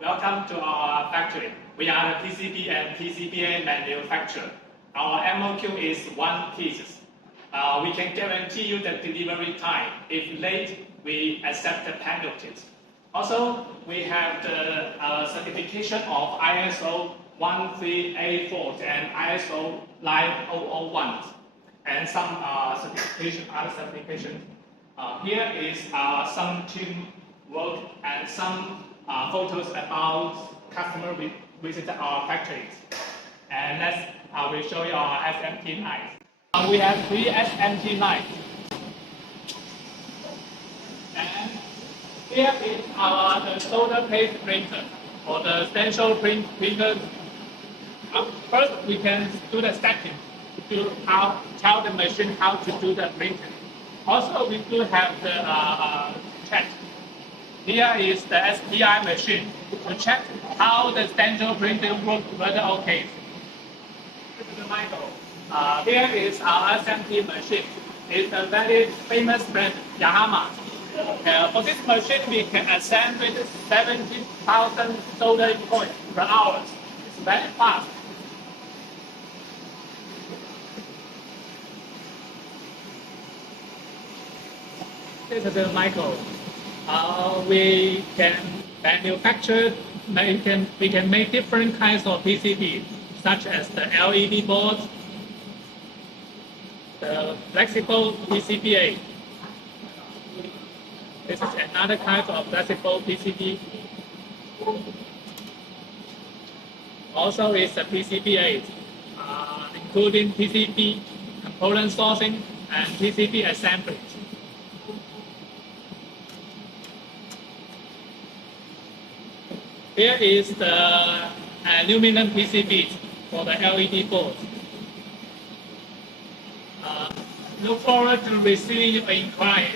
welcome to our factory. We are the PCB and PCBA manufacturer. Our MOQ is 1 piece. We can guarantee you the delivery time. If late, we accept the penalties. Also, we have the certification of ISO 13884 and ISO 9001, and some other certification. Here is some team work and some photos about customer visit our factories. And next, I will show you our SMT lines. We have 3 SMT lines. And here is the solder paste printer or the stencil printer. First, we can do the stacking to tell the machine how to do the printing. Also, we do have the check. Here is the SPI machine to check how the stencil printing works whether okay. This is Michael. Here is our SMT machine. It's a very famous brand, Yamaha. For this machine, we can assemble 70,000 solder points per hour. It's very fast. This is Michael. We can manufacture, we can make different kinds of PCB, such as the LED boards, the flexible PCBA. This is another kind of flexible PCB. Also is the PCBA, including PCB component sourcing and PCB assembly. Here is the aluminum PCB for the LED board. Look forward to receiving your inquiry.